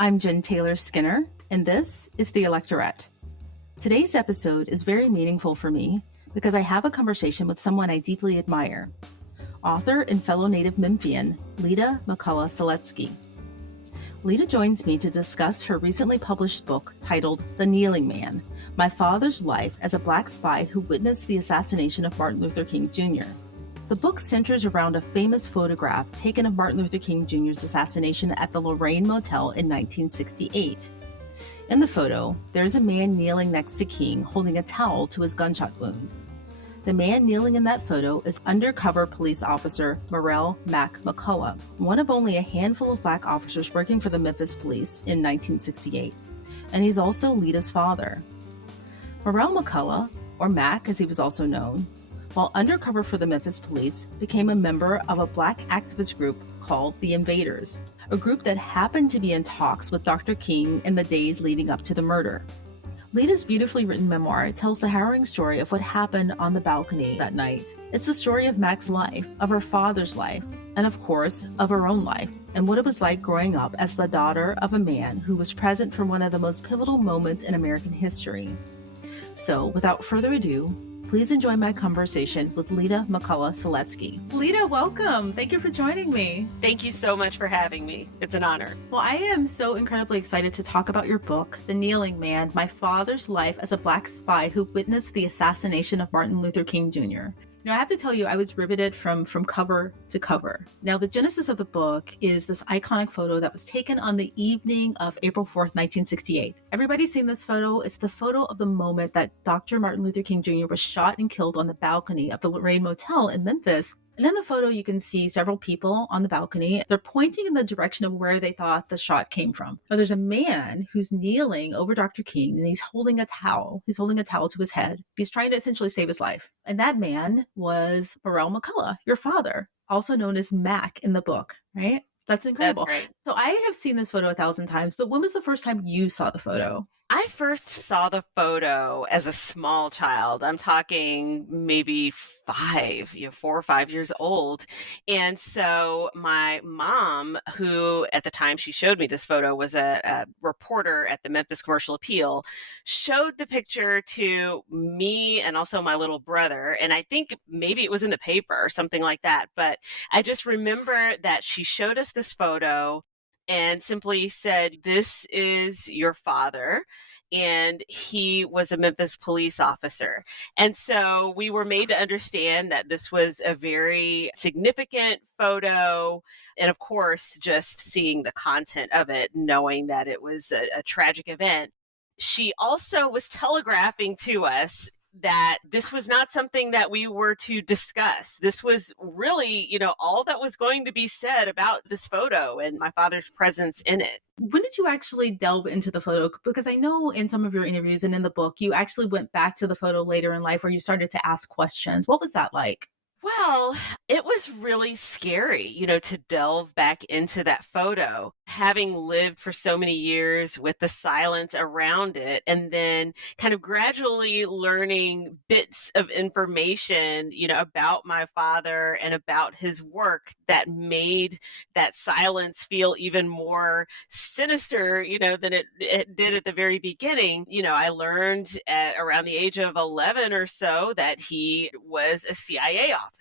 I'm Jen Taylor Skinner, and this is the Electorette. Today's episode is very meaningful for me because I have a conversation with someone I deeply admire, author and fellow native Memphian, Leta McCollough Seletzky. Leta joins me to discuss her recently published book titled The Kneeling Man, My Father's Life as a Black Spy Who Witnessed the Assassination of Martin Luther King Jr. The book centers around a famous photograph taken of Martin Luther King Jr.'s assassination at the Lorraine Motel in 1968. In the photo, there's a man kneeling next to King holding a towel to his gunshot wound. The man kneeling in that photo is undercover police officer Marrell McCollough, one of only a handful of Black officers working for the Memphis Police in 1968, and he's also Leta's father. Marrell McCollough, or Mac as he was also known, while undercover for the Memphis Police, became a member of a Black activist group called the Invaders, a group that happened to be in talks with Dr. King in the days leading up to the murder. Leta's beautifully written memoir tells the harrowing story of what happened on the balcony that night. It's the story of Mac's life, of her father's life, and of course, of her own life, and what it was like growing up as the daughter of a man who was present for one of the most pivotal moments in American history. So, without further ado, please enjoy my conversation with Leta McCollough Seletzky. Leta, welcome. Thank you for joining me. Thank you so much for having me. It's an honor. Well, I am so incredibly excited to talk about your book, The Kneeling Man, My Father's Life as a Black Spy Who Witnessed the Assassination of Martin Luther King Jr. I have to tell you, I was riveted from cover to cover. Now, the genesis of the book is this iconic photo that was taken on the evening of April 4th, 1968. Everybody's seen this photo. It's the photo of the moment that Dr. Martin Luther King Jr. was shot and killed on the balcony of the Lorraine Motel in Memphis. And in the photo, you can see several people on the balcony. They're pointing in the direction of where they thought the shot came from. Now, there's a man who's kneeling over Dr. King, and he's holding a towel. He's holding a towel to his head. He's trying to essentially save his life. And that man was Marrell McCollough, your father, also known as Mac in the book, right? That's incredible. That's right. So I have seen this photo 1,000 times, but when was the first time you saw the photo? I first saw the photo as a small child. I'm talking maybe 4 or 5 years old. And so my mom, who at the time she showed me this photo was a reporter at the Memphis Commercial Appeal, showed the picture to me and also my little brother. And I think maybe it was in the paper or something like that. But I just remember that she showed us this photo and simply said, "This is your father." And he was a Memphis police officer. And so we were made to understand that this was a very significant photo. And of course, just seeing the content of it, knowing that it was a tragic event. She also was telegraphing to us that this was not something that we were to discuss. This was really, all that was going to be said about this photo and my father's presence in it. When did you actually delve into the photo? Because I know in some of your interviews and in the book, you actually went back to the photo later in life where you started to ask questions. What was that like? Well, it was really scary, to delve back into that photo, having lived for so many years with the silence around it, and then kind of gradually learning bits of information, about my father and about his work that made that silence feel even more sinister, than it did at the very beginning. I learned at around the age of 11 or so that he was a CIA officer.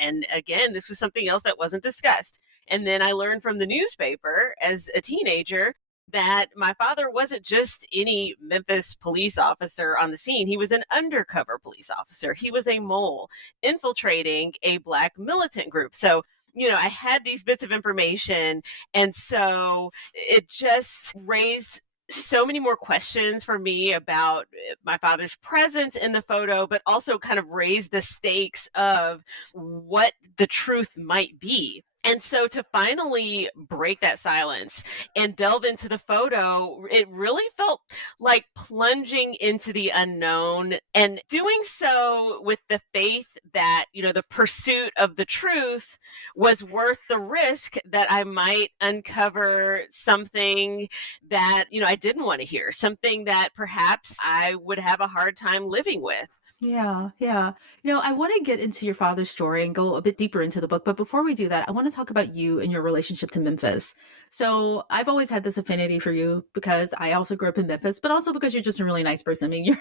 And again, this was something else that wasn't discussed. And then I learned from the newspaper as a teenager that my father wasn't just any Memphis police officer on the scene. He was an undercover police officer. He was a mole infiltrating a Black militant group. So I had these bits of information. And so it just raised so many more questions for me about my father's presence in the photo, but also kind of raised the stakes of what the truth might be. And so to finally break that silence and delve into the photo, it really felt like plunging into the unknown and doing so with the faith that, the pursuit of the truth was worth the risk that I might uncover something that, I didn't want to hear, something that perhaps I would have a hard time living with. Yeah, yeah. I want to get into your father's story and go a bit deeper into the book. But before we do that, I want to talk about you and your relationship to Memphis. So I've always had this affinity for you because I also grew up in Memphis, but also because you're just a really nice person. I mean, you're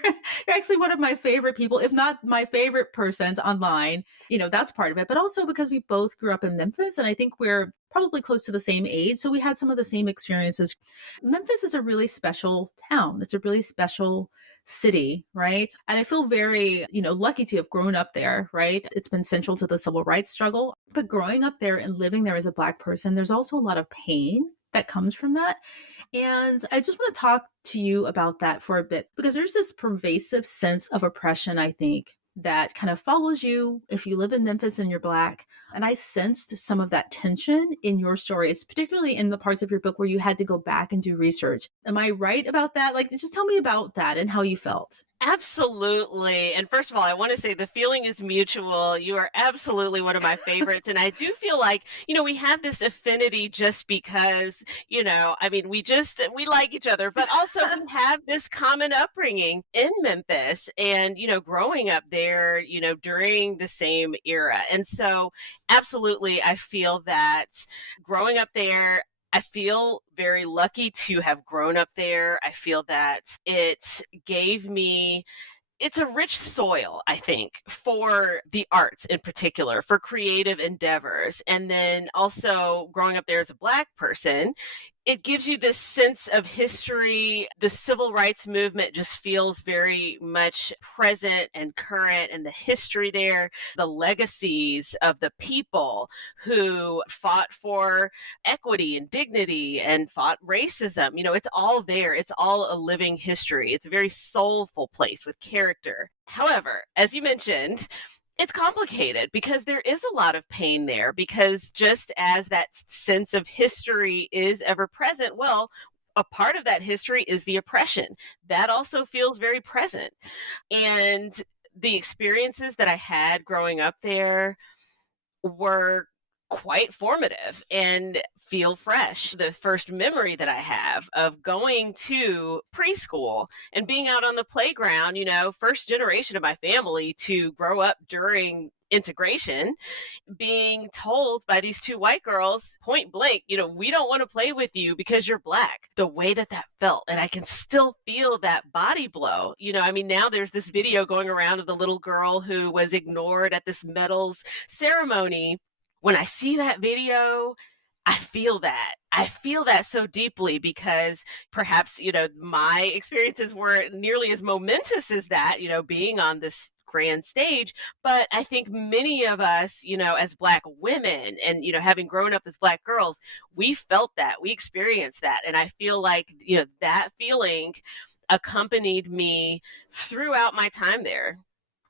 actually one of my favorite people, if not my favorite persons online. That's part of it. But also because we both grew up in Memphis, and I think we're probably close to the same age. So we had some of the same experiences. Memphis is a really special town. It's a really special city, right? And I feel very, lucky to have grown up there, right? It's been central to the civil rights struggle. But growing up there and living there as a Black person, there's also a lot of pain that comes from that. And I just want to talk to you about that for a bit because there's this pervasive sense of oppression, I think, that kind of follows you if you live in Memphis and you're Black. And I sensed some of that tension in your stories, particularly in the parts of your book where you had to go back and do research. Am I right about that? Like, just tell me about that and how you felt. Absolutely. And first of all, I want to say the feeling is mutual. You are absolutely one of my favorites. And I do feel like, we have this affinity just because, I mean, we like each other, but also we have this common upbringing in Memphis and, growing up there, during the same era. And so absolutely, I feel that growing up there, I feel very lucky to have grown up there. I feel that it's a rich soil, I think, for the arts in particular, for creative endeavors. And then also growing up there as a Black person, it gives you this sense of history. The civil rights movement just feels very much present and current, and the history there, the legacies of the people who fought for equity and dignity and fought racism. It's all there. It's all a living history. It's a very soulful place with character. However, as you mentioned, it's complicated because there is a lot of pain there, because just as that sense of history is ever present, well, a part of that history is the oppression. That also feels very present. And the experiences that I had growing up there were quite formative and feel fresh. The first memory that I have of going to preschool and being out on the playground, first generation of my family to grow up during integration, being told by these two white girls point blank, we don't want to play with you because you're Black. The way that felt, and I can still feel that body blow. I mean, now there's this video going around of the little girl who was ignored at this medals ceremony. When I see that video, I feel that. I feel that so deeply because perhaps, my experiences weren't nearly as momentous as that, being on this grand stage. But I think many of us, as Black women and, having grown up as Black girls, we felt that, we experienced that. And I feel like, that feeling accompanied me throughout my time there.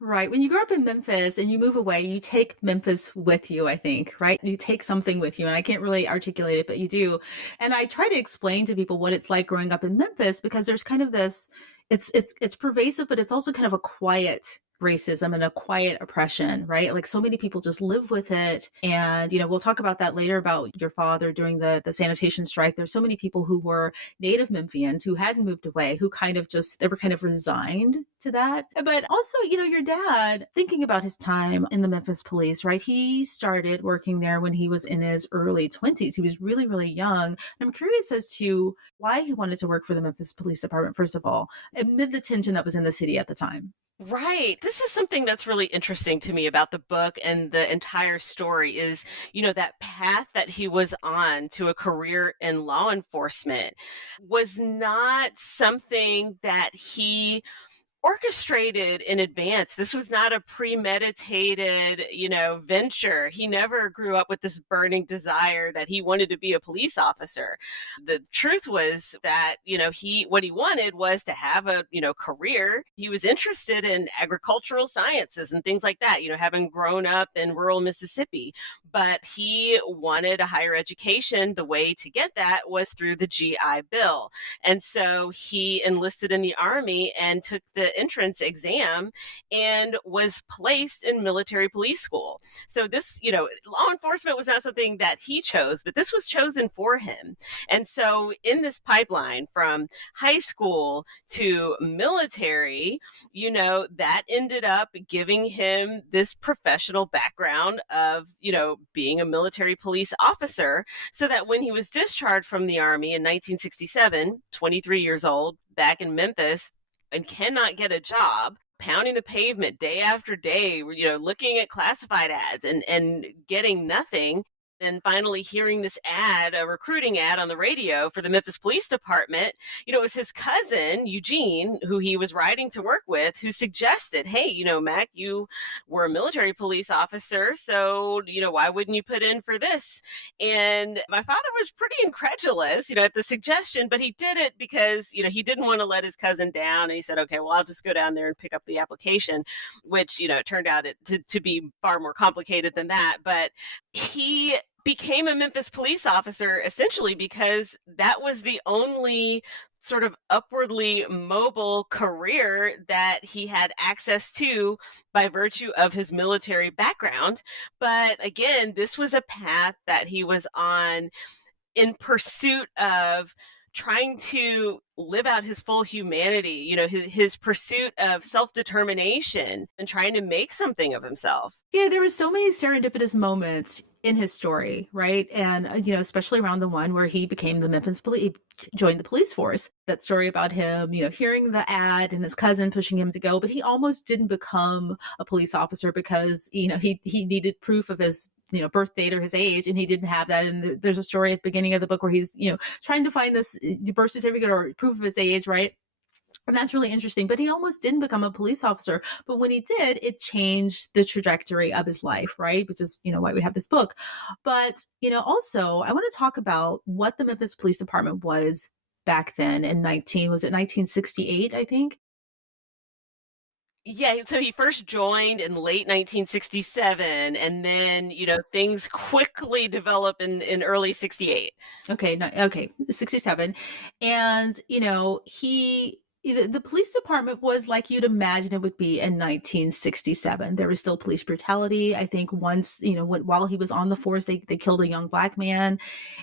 Right. When you grow up in Memphis and you move away, you take Memphis with you, I think, right? You take something with you. And I can't really articulate it, but you do. And I try to explain to people what it's like growing up in Memphis because there's kind of this, it's pervasive, but it's also kind of a quiet racism and a quiet oppression, right? Like so many people just live with it. And, we'll talk about that later about your father during the sanitation strike. There's so many people who were native Memphians who hadn't moved away, who they were kind of resigned to that. But also, your dad, thinking about his time in the Memphis police, right? He started working there when he was in his early 20s. He was really, really young. I'm curious as to why he wanted to work for the Memphis Police Department, first of all, amid the tension that was in the city at the time. Right. This is something that's really interesting to me about the book and the entire story is, that path that he was on to a career in law enforcement was not something that he orchestrated in advance. This was not a premeditated, venture. He never grew up with this burning desire that he wanted to be a police officer. The truth was that, what he wanted was to have a, career. He was interested in agricultural sciences and things like that, having grown up in rural Mississippi. But he wanted a higher education. The way to get that was through the GI Bill. And so he enlisted in the Army and took the the entrance exam and was placed in military police school. So this, law enforcement was not something that he chose, but this was chosen for him. And so in this pipeline from high school to military, that ended up giving him this professional background of, being a military police officer, so that when he was discharged from the Army in 1967, 23 years old, back in Memphis, and cannot get a job, pounding the pavement day after day, looking at classified ads and getting nothing. And finally hearing this ad, a recruiting ad on the radio for the Memphis Police Department, it was his cousin, Eugene, who he was riding to work with, who suggested, hey, Mac, you were a military police officer, so, why wouldn't you put in for this? And my father was pretty incredulous, at the suggestion, but he did it because, he didn't want to let his cousin down. And he said, okay, well, I'll just go down there and pick up the application, which, it turned out to be far more complicated than that. But he became a Memphis police officer essentially because that was the only sort of upwardly mobile career that he had access to by virtue of his military background. But again, this was a path that he was on in pursuit of trying to live out his full humanity, his pursuit of self-determination and trying to make something of himself. Yeah, there were so many serendipitous moments in his story, right? And, especially around the one where he became the Memphis police, joined the police force. That story about him, hearing the ad and his cousin pushing him to go, but he almost didn't become a police officer because, he needed proof of his birth date or his age, and he didn't have that. And there's a story at the beginning of the book where he's, trying to find this birth certificate or proof of his age, right? And that's really interesting. But he almost didn't become a police officer. But when he did, it changed the trajectory of his life, right? Which is, why we have this book. But, also, I want to talk about what the Memphis Police Department was back then in 1968, I think? Yeah, so he first joined in late 1967, and then, things quickly develop in early 68. Okay, no, okay, 67. And, the police department was like you'd imagine it would be in 1967. There was still police brutality. I think once, while he was on the force, they killed a young Black man,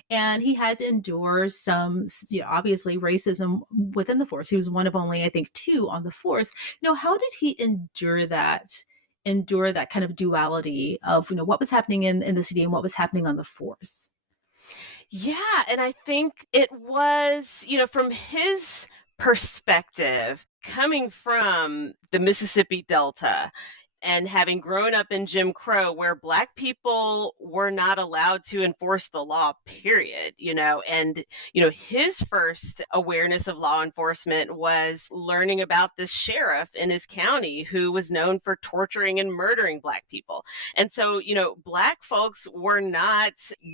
and he had to endure some, obviously racism within the force. He was one of only, I think, 2 on the force. How did he endure that kind of duality of, what was happening in the city and what was happening on the force? Yeah, and I think it was, from his perspective, coming from the Mississippi Delta and having grown up in Jim Crow, where Black people were not allowed to enforce the law, period, and, his first awareness of law enforcement was learning about this sheriff in his county who was known for torturing and murdering Black people. And so, Black folks were not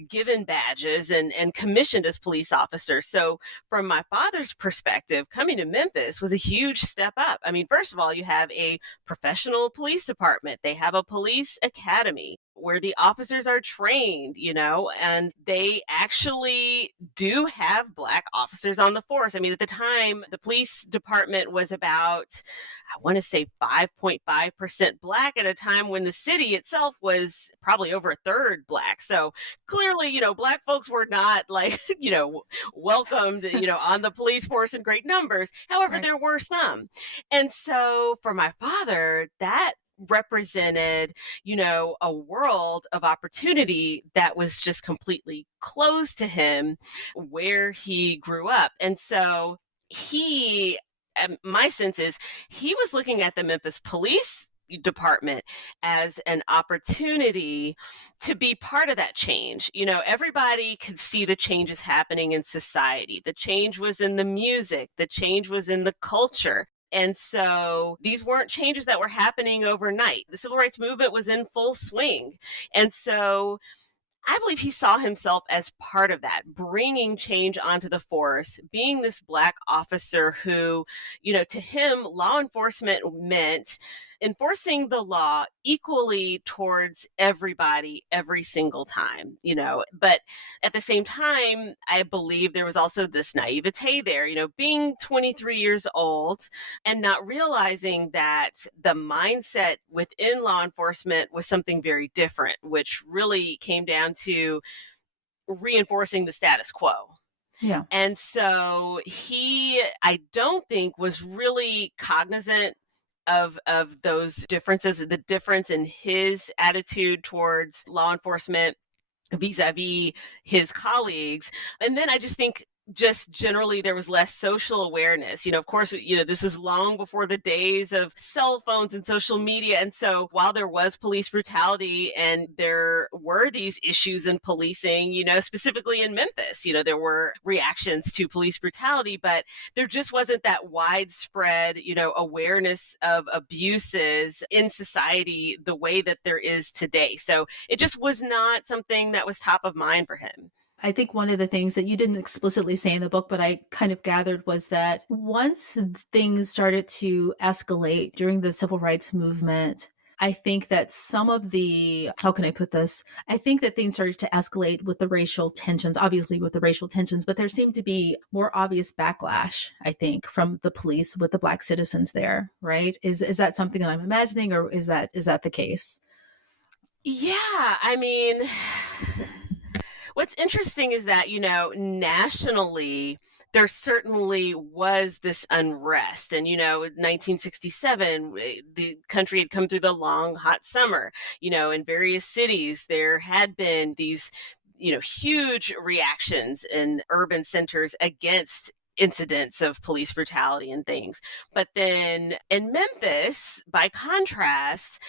given badges and commissioned as police officers. So from my father's perspective, coming to Memphis was a huge step up. I mean, first of all, you have a professional police department. They have a police academy where the officers are trained, and they actually do have Black officers on the force. I mean, at the time, the police department was about, I want to say 5.5% Black at a time when the city itself was probably over a third Black. So clearly, Black folks were not welcomed, on the police force in great numbers. However, Right. there were some. And so for my father, that represented, a world of opportunity that was just completely closed to him where he grew up. And so my sense is he was looking at the Memphis Police Department as an opportunity to be part of that change. Everybody could see the changes happening in society. The change was in the music, the change was in the culture. And so these weren't changes that were happening overnight. The civil rights movement was in full swing. And so I believe he saw himself as part of that, bringing change onto the force, being this Black officer who, to him, law enforcement meant enforcing the law equally towards everybody every single time, but at the same time, I believe there was also this naivete there, being 23 years old and not realizing that the mindset within law enforcement was something very different, which really came down to reinforcing the status quo. Yeah. And so he, I don't think, was really cognizant of those differences, the difference in his attitude towards law enforcement vis-a-vis his colleagues. And then I just think just generally there was less social awareness. Of course, this is long before the days of cell phones and social media. And so while there was police brutality and there were these issues in policing, specifically in Memphis, there were reactions to police brutality, but there just wasn't that widespread, awareness of abuses in society the way that there is today. So it just was not something that was top of mind for him. I think one of the things that you didn't explicitly say in the book, but I kind of gathered, was that once things started to escalate during the civil rights movement, I think that some of the, how can I put this? I think that things started to escalate with the racial tensions, obviously with the racial tensions, but there seemed to be more obvious backlash, I think, from the police with the Black citizens there, right? Is that something that I'm imagining, or is that the case? Yeah, I mean, what's interesting is that, nationally, there certainly was this unrest. And, in 1967, the country had come through the long, hot summer. In various cities, there had been these, huge reactions in urban centers against incidents of police brutality and things. But then in Memphis, by contrast,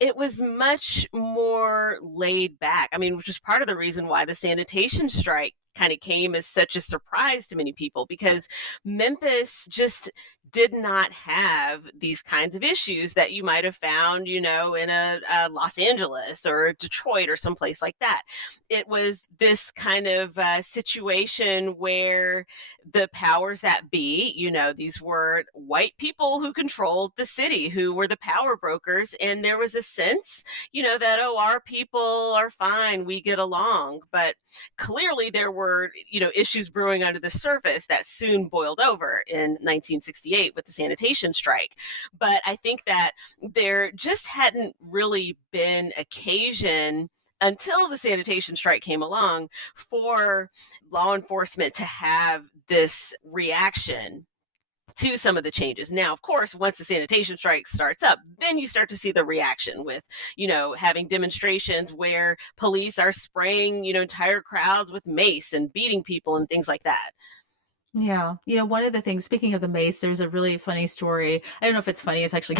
it was much more laid back. I mean, which is part of the reason why the sanitation strike kind of came as such a surprise to many people, because Memphis just did not have these kinds of issues that you might have found, in a Los Angeles or Detroit or someplace like that. It was this kind of situation where the powers that be, these were white people who controlled the city, who were the power brokers. And there was a sense, that, oh, our people are fine, we get along. But clearly there were, issues brewing under the surface that soon boiled over in 1968 with the sanitation strike. But I think that there just hadn't really been occasion until the sanitation strike came along for law enforcement to have this reaction to some of the changes. Now, of course, once the sanitation strike starts up, then you start to see the reaction with, having demonstrations where police are spraying, entire crowds with mace and beating people and things like that. Yeah. One of the things, speaking of the mace, there's a really funny story. I don't know if it's funny. It's actually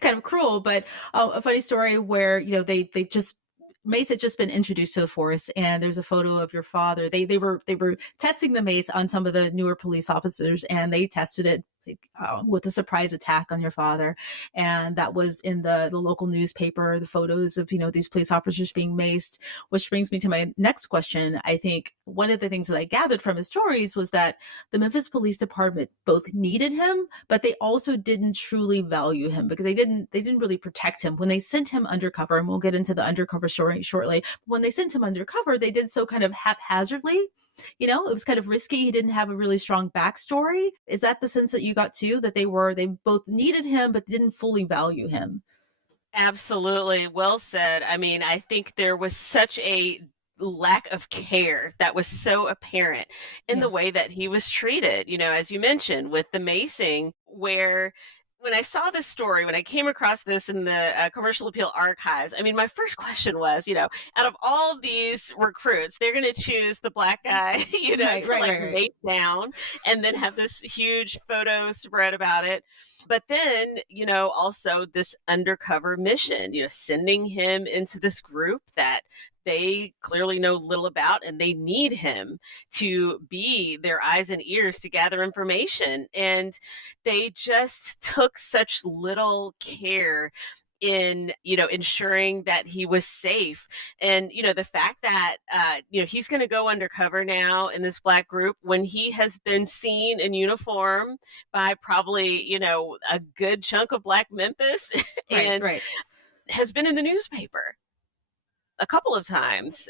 kind of cruel, but a funny story where, they just, mace had just been introduced to the force, and there's a photo of your father. They were testing the mace on some of the newer police officers, and they tested it with a surprise attack on your father. And that was in the local newspaper, the photos of, these police officers being maced, which brings me to my next question. I think one of the things that I gathered from his stories was that the Memphis Police Department both needed him, but they also didn't truly value him, because they didn't really protect him. When they sent him undercover, and we'll get into the undercover story shortly, when they sent him undercover, they did so kind of haphazardly. It was kind of risky. He didn't have a really strong backstory. Is that the sense that you got too, that they both needed him, but didn't fully value him? Absolutely. Well said. I mean, I think there was such a lack of care that was so apparent in the way that he was treated, as you mentioned, with the macing, where when I saw this story, when I came across this in the Commercial Appeal archives, I mean, my first question was, out of all of these recruits, they're going to choose the Black guy, right. Mace down, and then have this huge photo spread about it. But then, also this undercover mission, sending him into this group that they clearly know little about, and they need him to be their eyes and ears to gather information. And they just took such little care in, ensuring that he was safe. And, the fact that, he's going to go undercover now in this Black group when he has been seen in uniform by probably, a good chunk of Black Memphis Right, and right. has been in the newspaper a couple of times.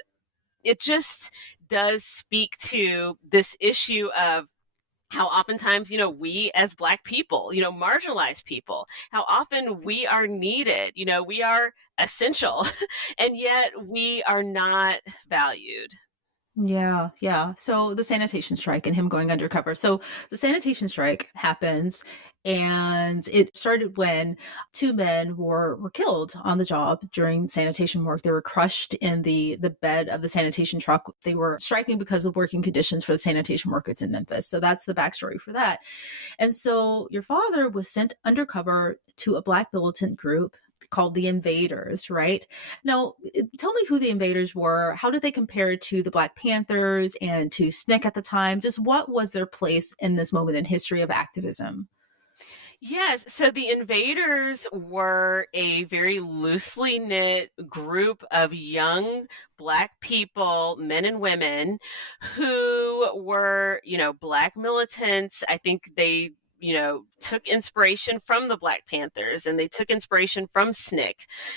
It just does speak to this issue of how oftentimes, we as Black people, marginalized people, how often we are needed, we are essential, and yet we are not valued. Yeah, yeah. So the sanitation strike and him going undercover. So the sanitation strike happens, and it started when two men were killed on the job during sanitation work. They were crushed in the bed of the sanitation truck. They were striking because of working conditions for the sanitation workers in Memphis. So that's the backstory for that. And so your father was sent undercover to a Black militant group called the Invaders, right? Now, tell me who the Invaders were. How did they compare to the Black Panthers and to SNCC at the time? Just what was their place in this moment in history of activism? Yes, so the Invaders were a very loosely knit group of young Black people, men and women, who were, Black militants. I think they, took inspiration from the Black Panthers and they took inspiration from SNCC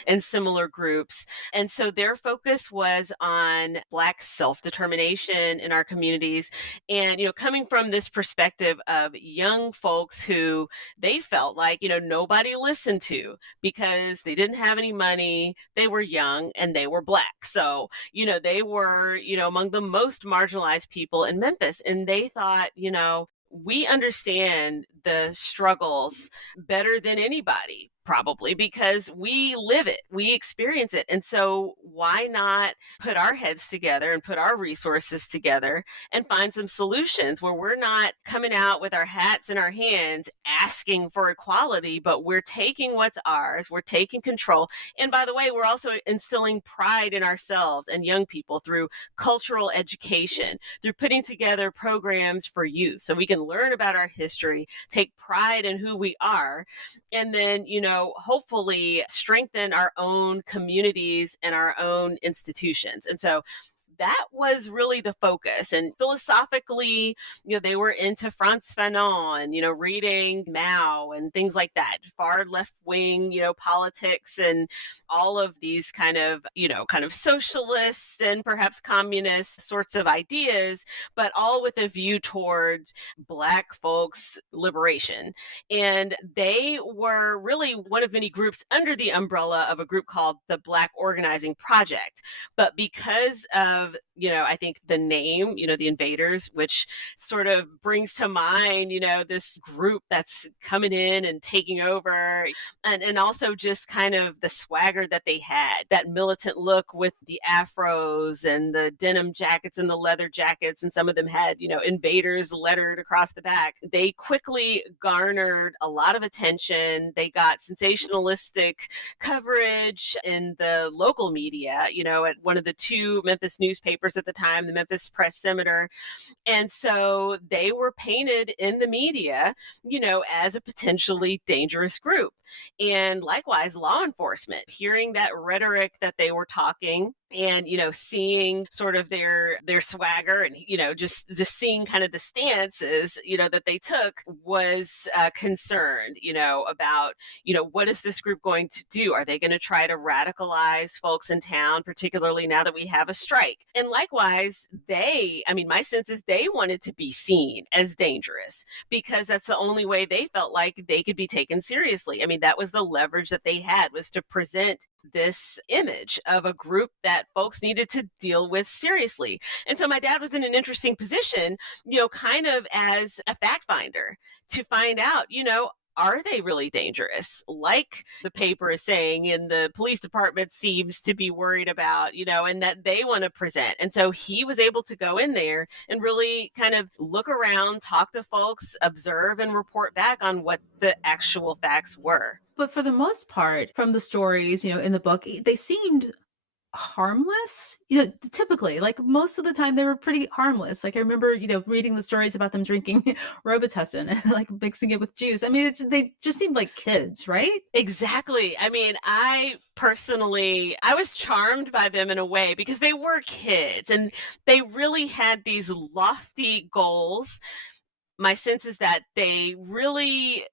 and similar groups. And so their focus was on Black self-determination in our communities. And, coming from this perspective of young folks who they felt like, nobody listened to because they didn't have any money, they were young, and they were Black. So, they were, among the most marginalized people in Memphis. And they thought, we understand the struggles better than anybody, probably because we live it, we experience it. And so why not put our heads together and put our resources together and find some solutions where we're not coming out with our hats in our hands asking for equality, but we're taking what's ours, we're taking control. And by the way, we're also instilling pride in ourselves and young people through cultural education, through putting together programs for youth so we can learn about our history, take pride in who we are, and then, hopefully strengthen our own communities and our own institutions. And so that was really the focus. And philosophically, they were into Frantz Fanon, reading Mao and things like that, far left wing, politics and all of these kind of socialist and perhaps communist sorts of ideas, but all with a view towards Black folks' liberation. And they were really one of many groups under the umbrella of a group called the Black Organizing Project. But because of, I think the name, the Invaders, which sort of brings to mind, this group that's coming in and taking over, and also just kind of the swagger that they had, that militant look with the afros and the denim jackets and the leather jackets, and some of them had, Invaders lettered across the back. They quickly garnered a lot of attention. They got sensationalistic coverage in the local media, at one of the two Memphis newspapers at the time, the Memphis Press Scimitar. And so they were painted in the media, as a potentially dangerous group. And likewise, law enforcement, hearing that rhetoric that they were talking and, seeing sort of their swagger and, just seeing kind of the stances, that they took, was concerned, about, what is this group going to do? Are they going to try to radicalize folks in town, particularly now that we have a strike? And likewise, my sense is they wanted to be seen as dangerous because that's the only way they felt like they could be taken seriously. That was the leverage that they had, was to present this image of a group that folks needed to deal with seriously. And so my dad was in an interesting position, kind of as a fact finder to find out, are they really dangerous? Like the paper is saying, and the police department seems to be worried about, and that they want to present. And so he was able to go in there and really kind of look around, talk to folks, observe, and report back on what the actual facts were. But for the most part, from the stories, in the book, they seemed harmless. Typically, like most of the time they were pretty harmless. Like I remember, reading the stories about them drinking Robitussin and like mixing it with juice. I mean, they just seemed like kids, right? Exactly. I mean, I was charmed by them in a way because they were kids and they really had these lofty goals. My sense is that they really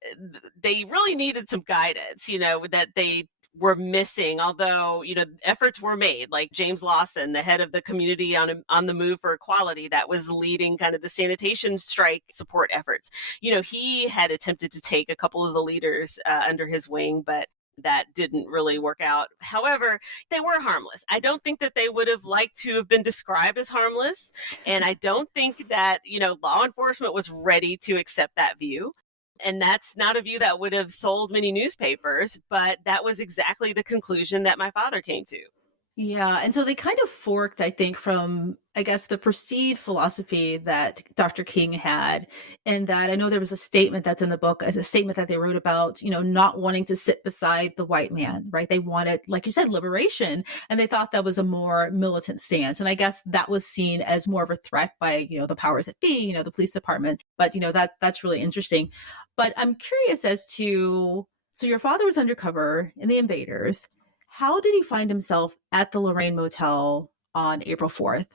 needed some guidance, that they were missing, although, efforts were made, like James Lawson, the head of the community on the move for equality that was leading kind of the sanitation strike support efforts. He had attempted to take a couple of the leaders under his wing, but that didn't really work out. However, they were harmless. I don't think that they would have liked to have been described as harmless. And I don't think that, law enforcement was ready to accept that view. And that's not a view that would have sold many newspapers, but that was exactly the conclusion that my father came to. Yeah, and so they kind of forked, I think, from, I guess, the perceived philosophy that Dr. King had, and that I know there was a statement that's in the book, a statement that they wrote about, not wanting to sit beside the white man, right? They wanted, like you said, liberation, and they thought that was a more militant stance. And I guess that was seen as more of a threat by, the powers that be, the police department. But, that's really interesting. But I'm curious as to, so your father was undercover in the Invaders. How did he find himself at the Lorraine Motel on April 4th?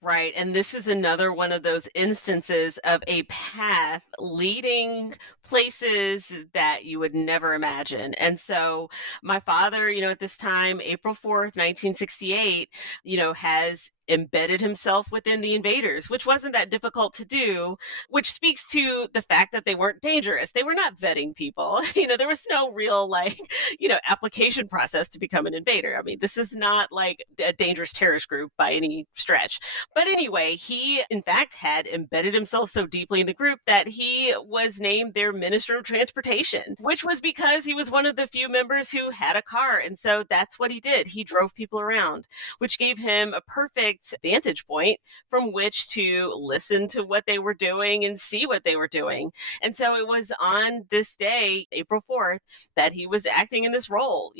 Right. And this is another one of those instances of a path leading places that you would never imagine. And so my father, at this time, April 4th, 1968, has embedded himself within the Invaders, which wasn't that difficult to do, which speaks to the fact that they weren't dangerous. They were not vetting people. There was no real application process to become an invader. I mean, this is not like a dangerous terrorist group by any stretch. But anyway, he in fact had embedded himself so deeply in the group that he was named their Minister of Transportation, which was because he was one of the few members who had a car. And so that's what he did. He drove people around, which gave him a perfect vantage point from which to listen to what they were doing and see what they were doing. And so it was on this day, April 4th, that he was acting in this role,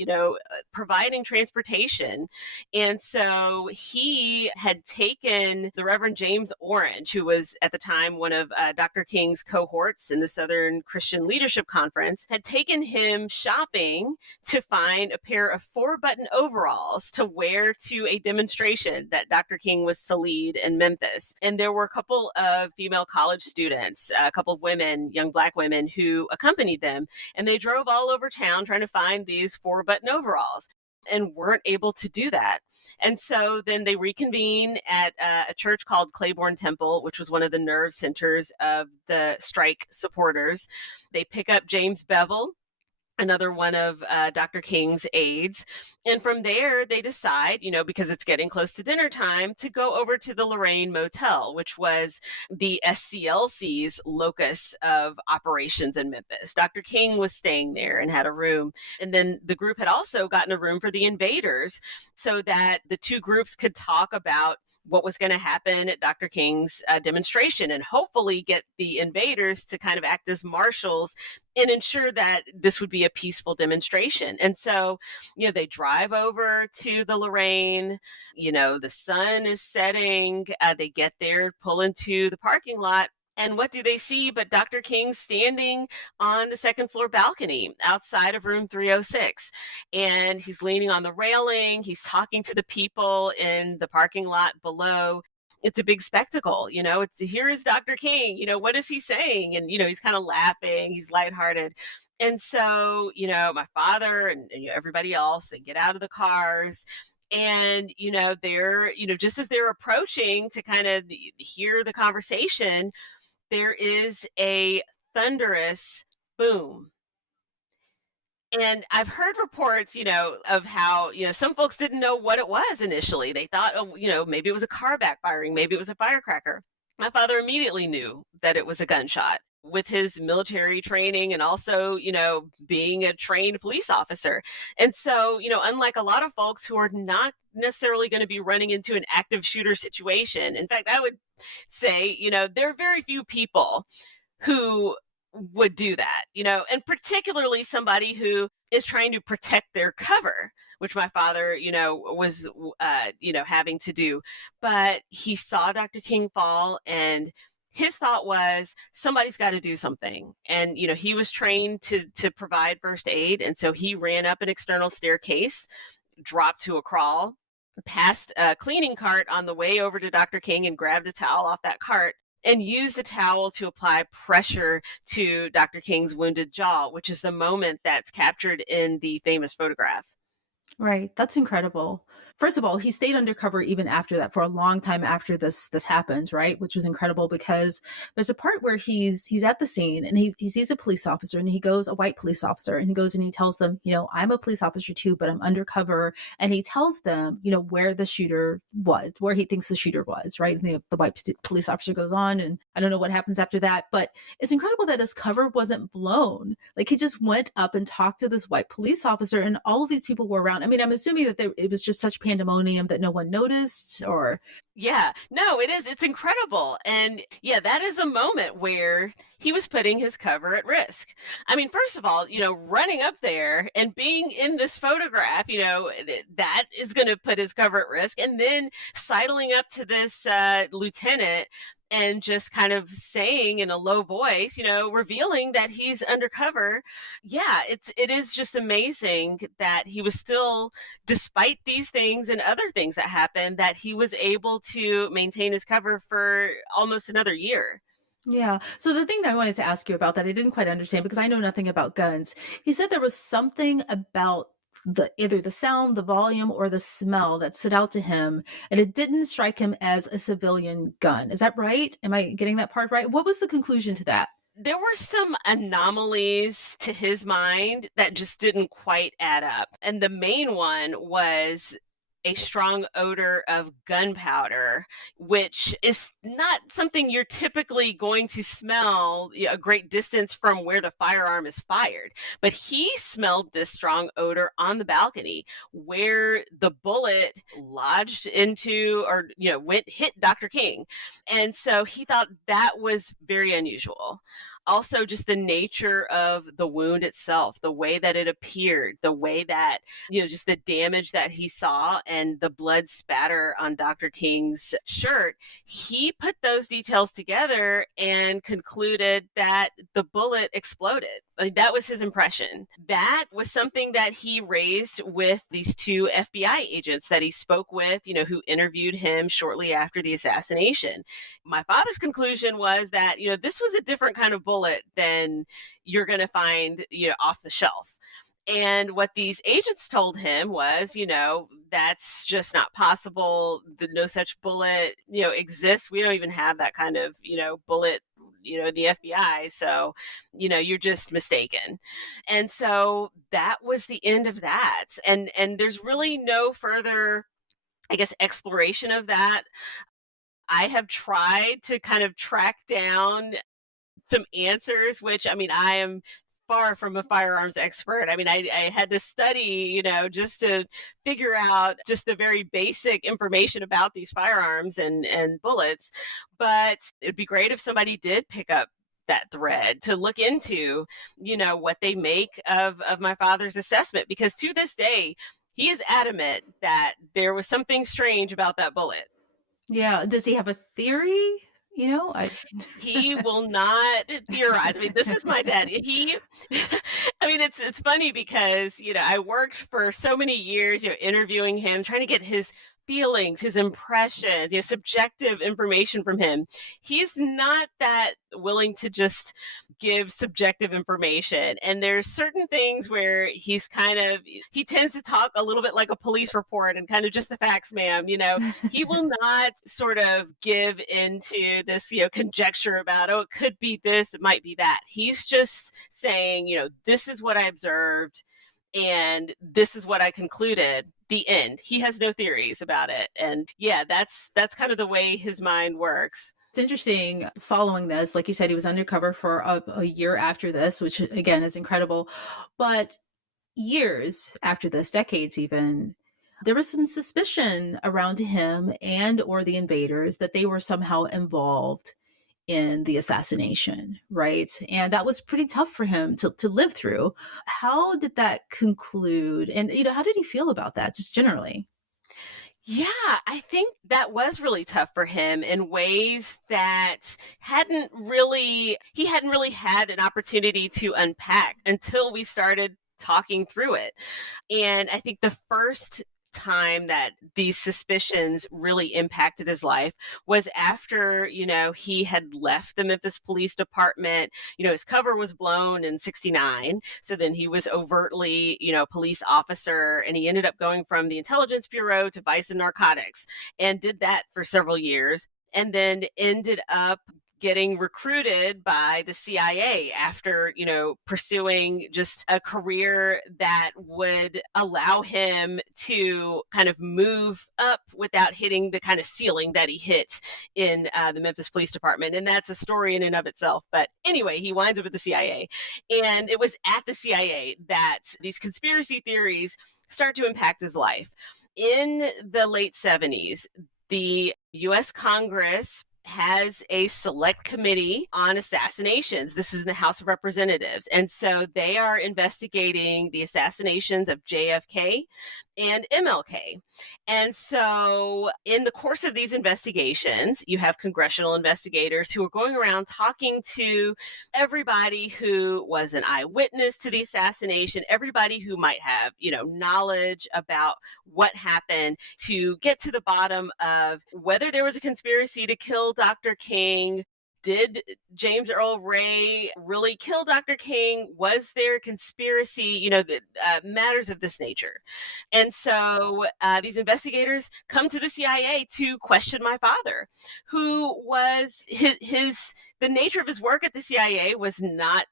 providing transportation. And so he had taken the Reverend James Orange, who was at the time one of Dr. King's cohorts in the Southern Christian Leadership Conference, had taken him shopping to find a pair of 4-button overalls to wear to a demonstration that Dr. King was to lead in Memphis. And there were a couple of female college students, a couple of women, young Black women, who accompanied them. And they drove all over town trying to find these 4-button overalls and weren't able to do that. And so then they reconvene at a church called Claiborne Temple, which was one of the nerve centers of the strike supporters. They pick up James Bevel, another one of Dr. King's aides. And from there, they decide, because it's getting close to dinner time, to go over to the Lorraine Motel, which was the SCLC's locus of operations in Memphis. Dr. King was staying there and had a room. And then the group had also gotten a room for the Invaders so that the two groups could talk about what was going to happen at Dr. King's demonstration and hopefully get the Invaders to kind of act as marshals and ensure that this would be a peaceful demonstration. And so, they drive over to the Lorraine, the sun is setting, they get there, pull into the parking lot. And what do they see but Dr. King standing on the second floor balcony outside of room 306. And he's leaning on the railing. He's talking to the people in the parking lot below. It's a big spectacle, here is Dr. King, what is he saying? And, he's kind of laughing, he's lighthearted. And so, my father and everybody else, they get out of the cars. And, they're, just as they're approaching to kind of hear the conversation, there is a thunderous boom. And I've heard reports, of how, some folks didn't know what it was initially. They thought, maybe it was a car backfiring, maybe it was a firecracker. My father immediately knew that it was a gunshot with his military training and also, being a trained police officer. And so, unlike a lot of folks who are not necessarily going to be running into an active shooter situation. In fact, I would say, there are very few people who would do that, and particularly somebody who is trying to protect their cover, which my father, was, having to do. But he saw Dr. King fall, and his thought was somebody's got to do something. And, he was trained to provide first aid. And so he ran up an external staircase, dropped to a crawl, passed a cleaning cart on the way over to Dr. King and grabbed a towel off that cart and used the towel to apply pressure to Dr. King's wounded jaw, which is the moment that's captured in the famous photograph. Right. That's incredible. First of all, he stayed undercover even after that, for a long time after this happened, right? Which was incredible, because there's a part where he's at the scene and he sees a police officer, and he goes, a white police officer, and he goes and he tells them, I'm a police officer too, but I'm undercover. And he tells them, where the shooter was, where he thinks the shooter was, right? And the white police officer goes on, and I don't know what happens after that, but it's incredible that his cover wasn't blown. Like, he just went up and talked to this white police officer, and all of these people were around. I mean, I'm assuming that it was just such pandemonium that no one noticed, or... Yeah, no, it is. It's incredible. And yeah, that is a moment where he was putting his cover at risk. I mean, first of all, running up there and being in this photograph, that is going to put his cover at risk. And then sidling up to this lieutenant and just kind of saying in a low voice, revealing that he's undercover. Yeah, it is just amazing that he was still, despite these things and other things that happened, that he was able to maintain his cover for almost another year. Yeah. So the thing that I wanted to ask you about that I didn't quite understand, because I know nothing about guns, he said there was something about either the sound, the volume, or the smell that stood out to him, and it didn't strike him as a civilian gun. Is that right? Am I getting that part right? What was the conclusion to that? There were some anomalies to his mind that just didn't quite add up. And the main one was a strong odor of gunpowder, which is not something you're typically going to smell a great distance from where the firearm is fired. But he smelled this strong odor on the balcony where the bullet lodged into, or, hit Dr. King. And so he thought that was very unusual. Also, just the nature of the wound itself, the way that it appeared, the way that, just the damage that he saw and the blood spatter on Dr. King's shirt. He put those details together and concluded that the bullet exploded. That was his impression. That was something that he raised with these two FBI agents that he spoke with, who interviewed him shortly after the assassination. My father's conclusion was that, this was a different kind of bullet than you're going to find, off the shelf. And what these agents told him was, that's just not possible. No such bullet, exists. We don't even have that kind of, bullet, the FBI. So, you're just mistaken. And so that was the end of that. And there's really no further, I guess, exploration of that. I have tried to kind of track down some answers, which, I am far from a firearms expert. I had to study, just to figure out just the very basic information about these firearms and bullets. But it'd be great if somebody did pick up that thread to look into, what they make of my father's assessment, because to this day, he is adamant that there was something strange about that bullet. Yeah. Does he have a theory? He will not theorize. This is my dad. It's funny because, I worked for so many years, interviewing him, trying to get his feelings, his impressions, subjective information from him. He's not that willing to just give subjective information. And there's certain things where he tends to talk a little bit like a police report and kind of just the facts, ma'am. He will not sort of give into this, conjecture about, it could be this, it might be that. He's just saying, this is what I observed and this is what I concluded. The end. He has no theories about it. And yeah, that's kind of the way his mind works. It's interesting following this. Like you said, he was undercover for a year after this, which again is incredible. But years after this, decades even, there was some suspicion around him and or the invaders that they were somehow involved in the assassination, right? And that was pretty tough for him to live through. How did that conclude? And, how did he feel about that, just generally? Yeah, I think that was really tough for him in ways that he hadn't really had an opportunity to unpack until we started talking through it. And I think the first time that these suspicions really impacted his life was after, he had left the Memphis Police Department. His cover was blown in 69. So then he was overtly, police officer, and he ended up going from the Intelligence Bureau to Vice and Narcotics and did that for several years. And then ended up getting recruited by the CIA after, pursuing just a career that would allow him to kind of move up without hitting the kind of ceiling that he hit in the Memphis Police Department. And that's a story in and of itself. But anyway, he winds up at the CIA. And it was at the CIA that these conspiracy theories start to impact his life. In the late 70s, the U.S. Congress has a select committee on assassinations. This is in the House of Representatives. And so they are investigating the assassinations of JFK and MLK. And so in the course of these investigations, you have congressional investigators who are going around talking to everybody who was an eyewitness to the assassination, everybody who might have, knowledge about what happened, to get to the bottom of whether there was a conspiracy to kill Dr. King. Did James Earl Ray really kill Dr. King? Was there a conspiracy? Matters of this nature. And so these investigators come to the CIA to question my father, who was the nature of his work at the CIA was not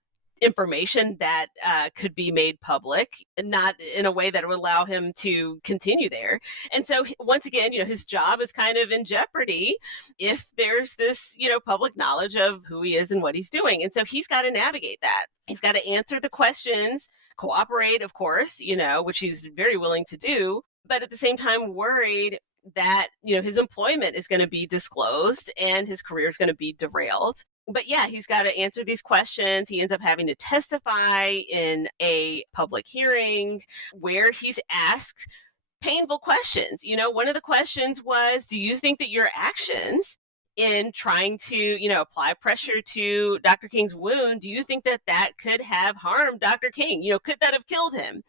information that could be made public, not in a way that would allow him to continue there. And so once again, his job is kind of in jeopardy if there's this, public knowledge of who he is and what he's doing. And so he's got to navigate that. He's got to answer the questions, cooperate, of course, which he's very willing to do, but at the same time worried that, his employment is going to be disclosed and his career is going to be derailed. But yeah, he's got to answer these questions. He ends up having to testify in a public hearing where he's asked painful questions. One of the questions was, do you think that your actions in trying to, apply pressure to Dr. King's wound, do you think that that could have harmed Dr. King? Could that have killed him?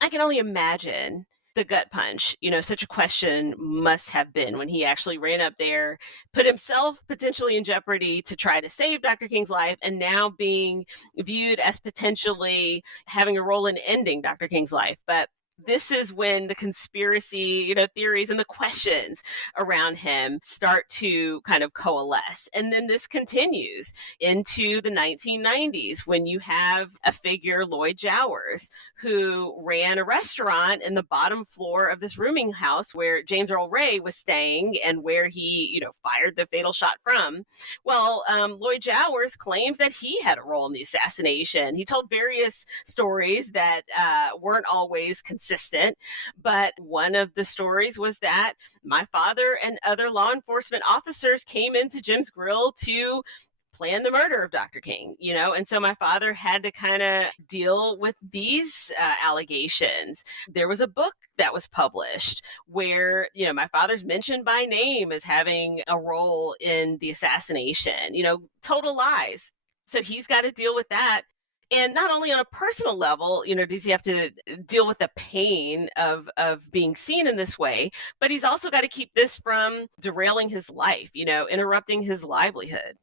I can only imagine the gut punch, such a question must have been when he actually ran up there, put himself potentially in jeopardy to try to save Dr. King's life, and now being viewed as potentially having a role in ending Dr. King's life. But this is when the conspiracy, theories and the questions around him start to kind of coalesce. And then this continues into the 1990s when you have a figure, Lloyd Jowers, who ran a restaurant in the bottom floor of this rooming house where James Earl Ray was staying and where he, fired the fatal shot from. Well, Lloyd Jowers claims that he had a role in the assassination. He told various stories that weren't always consistent. But one of the stories was that my father and other law enforcement officers came into Jim's Grill to plan the murder of Dr. King, and so my father had to kind of deal with these allegations. There was a book that was published where, my father's mentioned by name as having a role in the assassination, total lies. So he's got to deal with that. And not only on a personal level, does he have to deal with the pain of being seen in this way, but he's also got to keep this from derailing his life, interrupting his livelihood.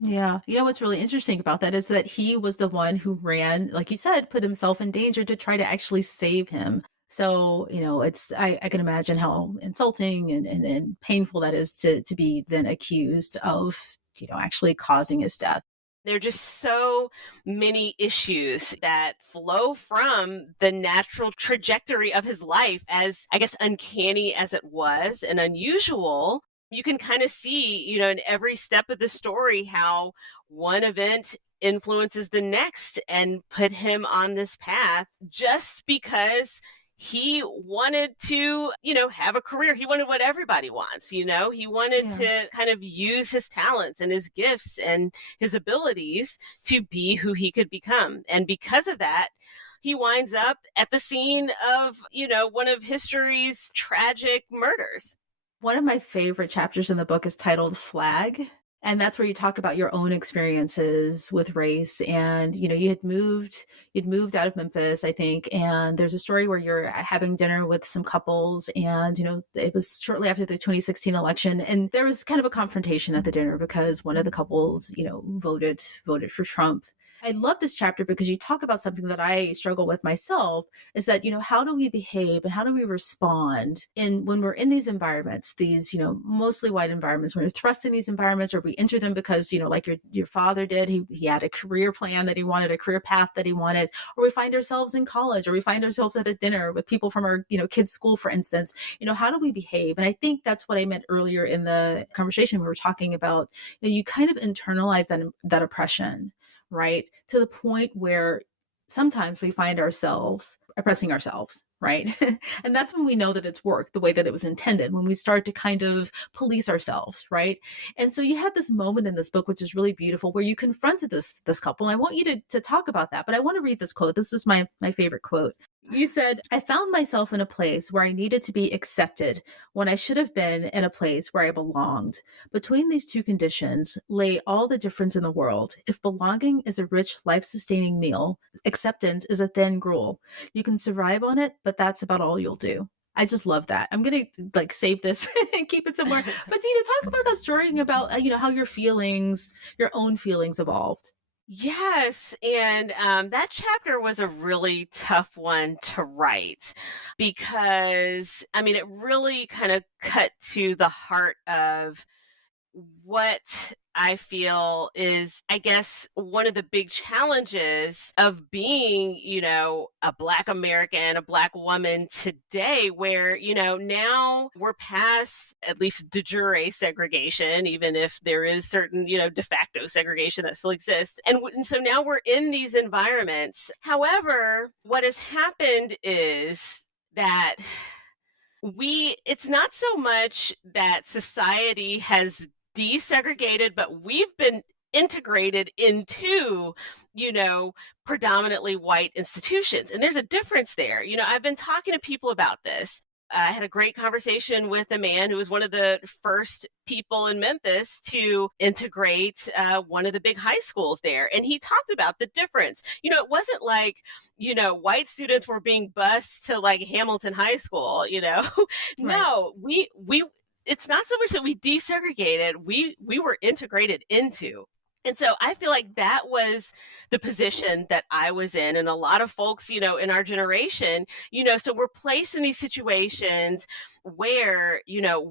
Yeah. What's really interesting about that is that he was the one who ran, like you said, put himself in danger to try to actually save him. So, I can imagine how insulting and painful that is to be then accused of, actually causing his death. There are just so many issues that flow from the natural trajectory of his life, as, I guess, uncanny as it was and unusual. You can kind of see, in every step of the story, how one event influences the next and put him on this path just because he wanted to, have a career. He wanted what everybody wants, He wanted Yeah. to kind of use his talents and his gifts and his abilities to be who he could become. And because of that, he winds up at the scene of, one of history's tragic murders. One of my favorite chapters in the book is titled Flag. And that's where you talk about your own experiences with race. And, you'd moved out of Memphis, I think. And there's a story where you're having dinner with some couples. And, it was shortly after the 2016 election. And there was kind of a confrontation at the dinner because one of the couples, voted for Trump. I love this chapter because you talk about something that I struggle with myself, is that, how do we behave and how do we respond when we're in these environments, these, mostly white environments, when we're thrust in these environments, or we enter them because, like your father did, he had a career plan that he wanted, a career path that he wanted, or we find ourselves in college, or we find ourselves at a dinner with people from our, kids' school, for instance, how do we behave? And I think that's what I meant earlier in the conversation. We were talking about, you kind of internalize that oppression, right? To the point where sometimes we find ourselves oppressing ourselves, right? And that's when we know that it's worked the way that it was intended, when we start to kind of police ourselves, right? And so you had this moment in this book, which is really beautiful, where you confronted this couple. And I want you to talk about that, but I want to read this quote. This is my favorite quote. You said, "I found myself in a place where I needed to be accepted when I should have been in a place where I belonged. Between these two conditions lay all the difference in the world. If belonging is a rich, life-sustaining meal, acceptance is a thin gruel. You can survive on it, but that's about all you'll do." I just love that. I'm going to save this and keep it somewhere. But talk about that story and about, how your own feelings evolved. Yes. And that chapter was a really tough one to write because, it really kind of cut to the heart of what I feel is, I guess, one of the big challenges of being, a Black American, a Black woman today, where, now we're past at least de jure segregation, even if there is certain, de facto segregation that still exists. And so now we're in these environments. However, what has happened is that it's not so much that society has desegregated, but we've been integrated into, predominantly white institutions. And there's a difference there. I've been talking to people about this. I had a great conversation with a man who was one of the first people in Memphis to integrate one of the big high schools there. And he talked about the difference. It wasn't like, white students were being bused to like Hamilton High School, Right. No, we it's not so much that we desegregated, we were integrated into. And so I feel like that was the position that I was in. And a lot of folks, in our generation, so we're placed in these situations where,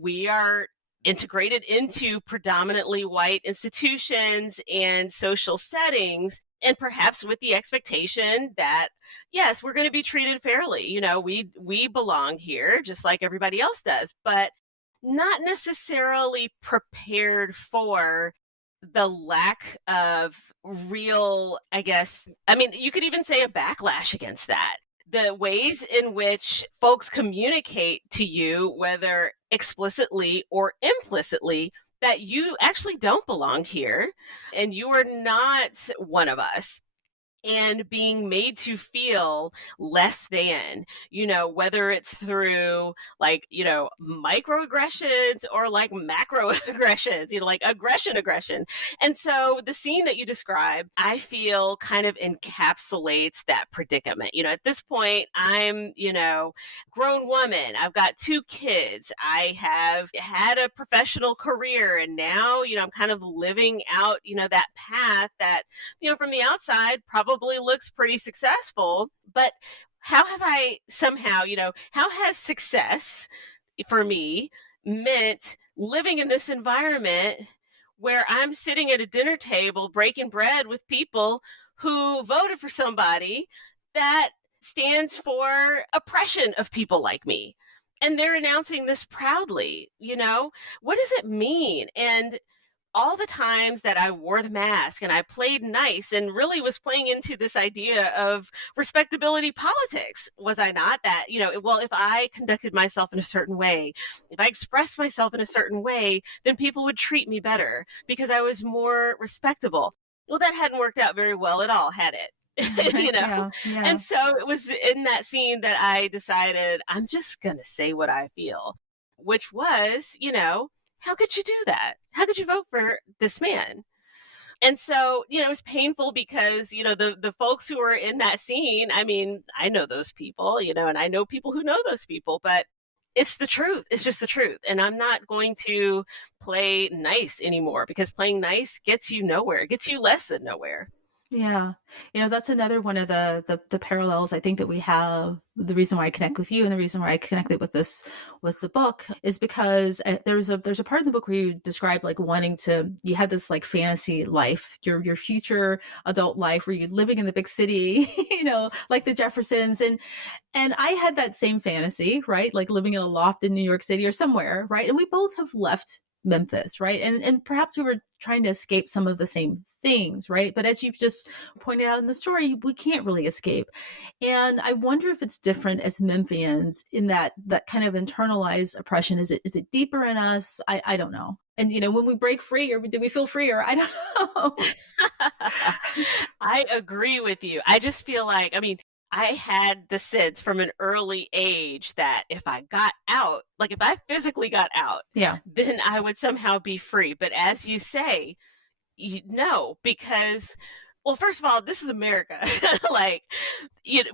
we are integrated into predominantly white institutions and social settings. And perhaps with the expectation that, yes, we're going to be treated fairly. We belong here just like everybody else does, but not necessarily prepared for the lack of real, I guess, you could even say a backlash against that. The ways in which folks communicate to you, whether explicitly or implicitly, that you actually don't belong here and you are not one of us. And being made to feel less than, whether it's through like, microaggressions or like macroaggressions, like aggression. And so the scene that you described, I feel kind of encapsulates that predicament. At this point, I'm, grown woman. I've got 2 kids. I have had a professional career. And now, I'm kind of living out, that path that, from the outside probably looks pretty successful, but how have I somehow, how has success for me meant living in this environment where I'm sitting at a dinner table breaking bread with people who voted for somebody that stands for oppression of people like me? And they're announcing this proudly, what does it mean? And all the times that I wore the mask and I played nice and really was playing into this idea of respectability politics, was I not? That, well, if I conducted myself in a certain way, if I expressed myself in a certain way, then people would treat me better because I was more respectable. Well, that hadn't worked out very well at all, had it? Yeah, And yeah, so it was in that scene that I decided I'm just going to say what I feel, which was, how could you do that? How could you vote for this man? And so, it was painful because, the folks who were in that scene, I mean, I know those people, and I know people who know those people, but it's the truth. It's just the truth. And I'm not going to play nice anymore because playing nice gets you nowhere. It gets you less than nowhere. yeah. That's another one of the parallels I think that we have. The reason why I connect with you and the reason why I connected with the book is because there's a part in the book where you describe like wanting to, you had this like fantasy life, your future adult life where you're living in the big city, like the Jeffersons, and I had that same fantasy, right? Like living in a loft in New York City or somewhere, right? And we both have left Memphis, right? And perhaps we were trying to escape some of the same things, right? But as you've just pointed out in the story, we can't really escape. And I wonder if it's different as Memphians in that kind of internalized oppression. Is it deeper in us? I don't know. And when we break free, or do we feel freer? I don't know. I agree with you. I just feel like, I mean, I had the sense from an early age that if I got out, like if I physically got out, Yeah. then I would somehow be free. But as you say, no, because, well, first of all, this is America. Like,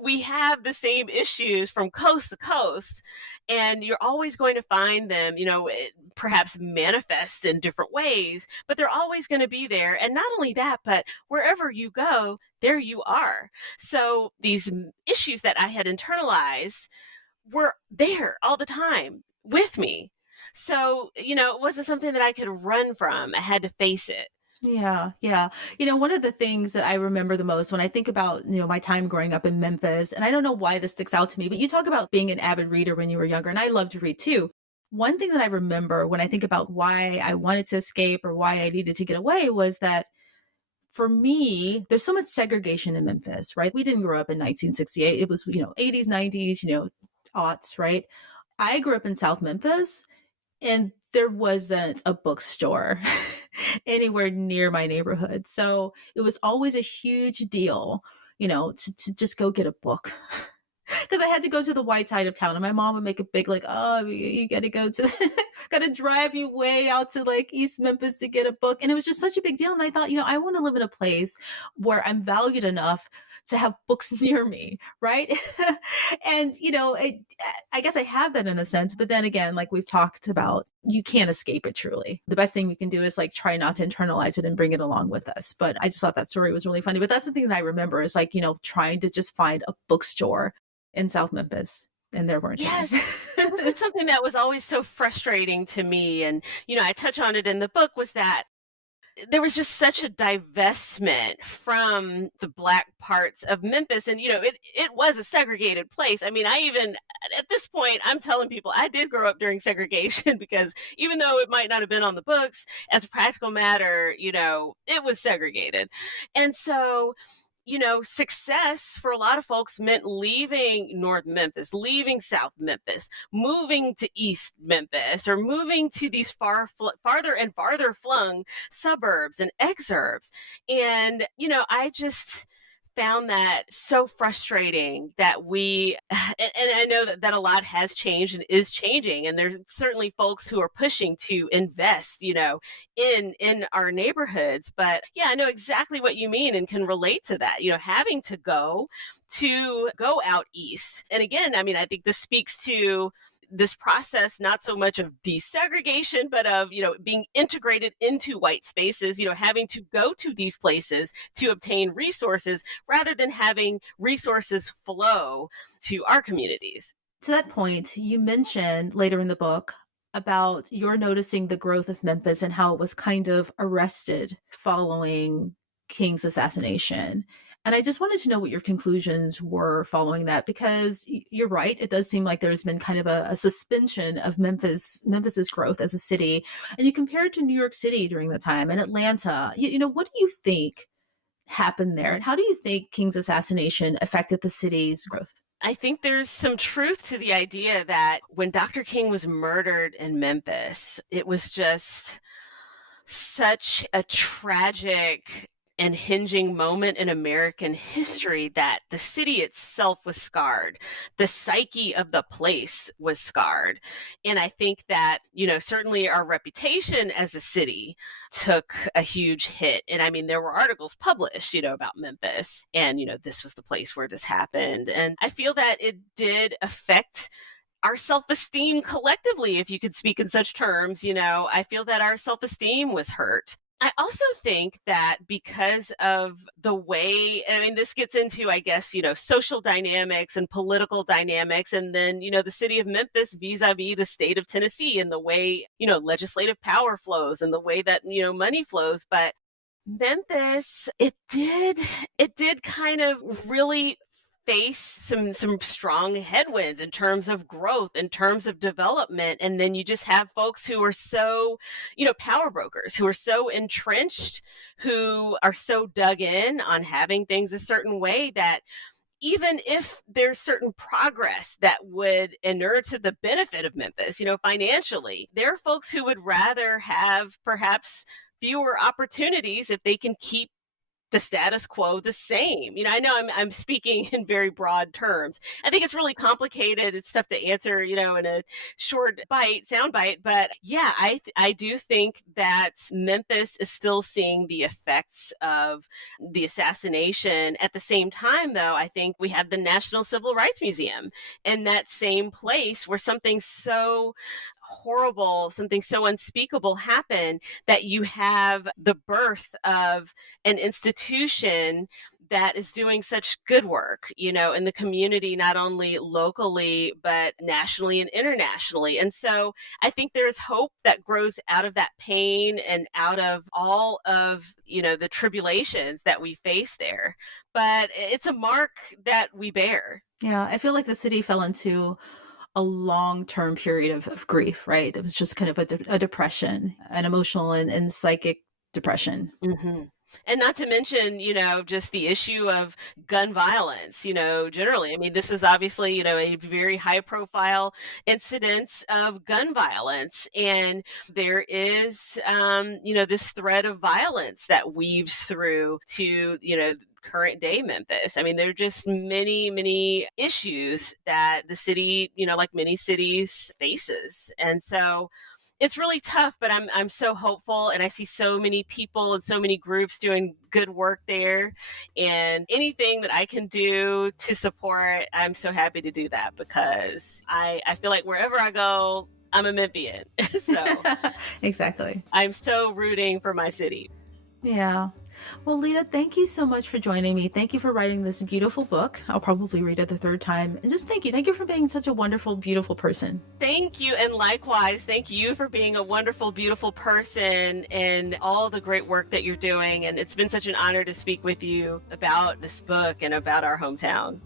we have the same issues from coast to coast, and you're always going to find them, perhaps manifest in different ways, but they're always going to be there. And not only that, but wherever you go, there you are. So these issues that I had internalized were there all the time with me. So, it wasn't something that I could run from. I had to face it. Yeah, yeah. One of the things that I remember the most when I think about, my time growing up in Memphis, and I don't know why this sticks out to me, but you talk about being an avid reader when you were younger, and I love to read too. One thing that I remember when I think about why I wanted to escape or why I needed to get away was that for me, there's so much segregation in Memphis, right? We didn't grow up in 1968. It was, 80s, 90s, aughts, right? I grew up in South Memphis and there wasn't a bookstore anywhere near my neighborhood. So it was always a huge deal, to just go get a book. Because I had to go to the white side of town, and my mom would make a big like, oh, you got to go to, got to drive you way out to like East Memphis to get a book, and it was just such a big deal. And I thought, I want to live in a place where I'm valued enough to have books near me, right? And I guess I have that in a sense, but then again, like we've talked about, you can't escape it truly. The best thing we can do is like try not to internalize it and bring it along with us. But I just thought that story was really funny. But that's the thing that I remember is like, trying to just find a bookstore in South Memphis, and there weren't any. Yes. It's something that was always so frustrating to me. And, I touch on it in the book, was that there was just such a divestment from the Black parts of Memphis. And, it was a segregated place. I mean, at this point, I'm telling people I did grow up during segregation because even though it might not have been on the books, as a practical matter, it was segregated. And so, success for a lot of folks meant leaving North Memphis, leaving South Memphis, moving to East Memphis, or moving to these farther and farther flung suburbs and exurbs. And, I just found that so frustrating that and I know that a lot has changed and is changing, and there's certainly folks who are pushing to invest, in our neighborhoods. But yeah, I know exactly what you mean and can relate to that, having to go out east. And again, I mean, I think this speaks to this process, not so much of desegregation, but of, being integrated into white spaces, having to go to these places to obtain resources rather than having resources flow to our communities. To that point, you mentioned later in the book about your noticing the growth of Memphis and how it was kind of arrested following King's assassination. And I just wanted to know what your conclusions were following that, because you're right. It does seem like there's been kind of a suspension of Memphis's growth as a city. And you compare it to New York City during the time and Atlanta. What do you think happened there? And how do you think King's assassination affected the city's growth? I think there's some truth to the idea that when Dr. King was murdered in Memphis, it was just such a tragic and hinging moment in American history that the city itself was scarred. The psyche of the place was scarred. And I think that, certainly our reputation as a city took a huge hit. And I mean, there were articles published, about Memphis and, this was the place where this happened. And I feel that it did affect our self-esteem collectively, if you could speak in such terms. I feel that our self-esteem was hurt. I also think that because of the way, I mean, this gets into, I guess, social dynamics and political dynamics, and then, the city of Memphis vis-a-vis the state of Tennessee and the way, legislative power flows and the way that, money flows. But Memphis, it did kind of really face some strong headwinds in terms of growth, in terms of development. And then you just have folks who are so, power brokers, who are so entrenched, who are so dug in on having things a certain way that even if there's certain progress that would inure to the benefit of Memphis, financially, there are folks who would rather have perhaps fewer opportunities if they can keep the status quo the same. I know I'm speaking in very broad terms. I think it's really complicated. It's tough to answer, in a short sound bite. But yeah, I do think that Memphis is still seeing the effects of the assassination. At the same time, though, I think we have the National Civil Rights Museum in that same place where something so horrible, something so unspeakable happened, that you have the birth of an institution that is doing such good work, in the community, not only locally, but nationally and internationally. And so I think there's hope that grows out of that pain and out of all of, the tribulations that we face there. But it's a mark that we bear. Yeah, I feel like the city fell into a long-term period of grief, right? It was just kind of a depression, an emotional and psychic depression. Mm-hmm. And not to mention, just the issue of gun violence, generally. I mean, this is obviously, a very high profile incidence of gun violence. And there is, this thread of violence that weaves through to, current day Memphis. I mean, there are just many, many issues that the city, like many cities, faces. And so it's really tough, but I'm so hopeful, and I see so many people and so many groups doing good work there. And anything that I can do to support, I'm so happy to do that, because I feel like wherever I go, I'm a Memphian. So Exactly. I'm so rooting for my city. Yeah. Well, Leta, thank you so much for joining me. Thank you for writing this beautiful book. I'll probably read it the third time. And just thank you. Thank you for being such a wonderful, beautiful person. Thank you. And likewise, thank you for being a wonderful, beautiful person and all the great work that you're doing. And it's been such an honor to speak with you about this book and about our hometown.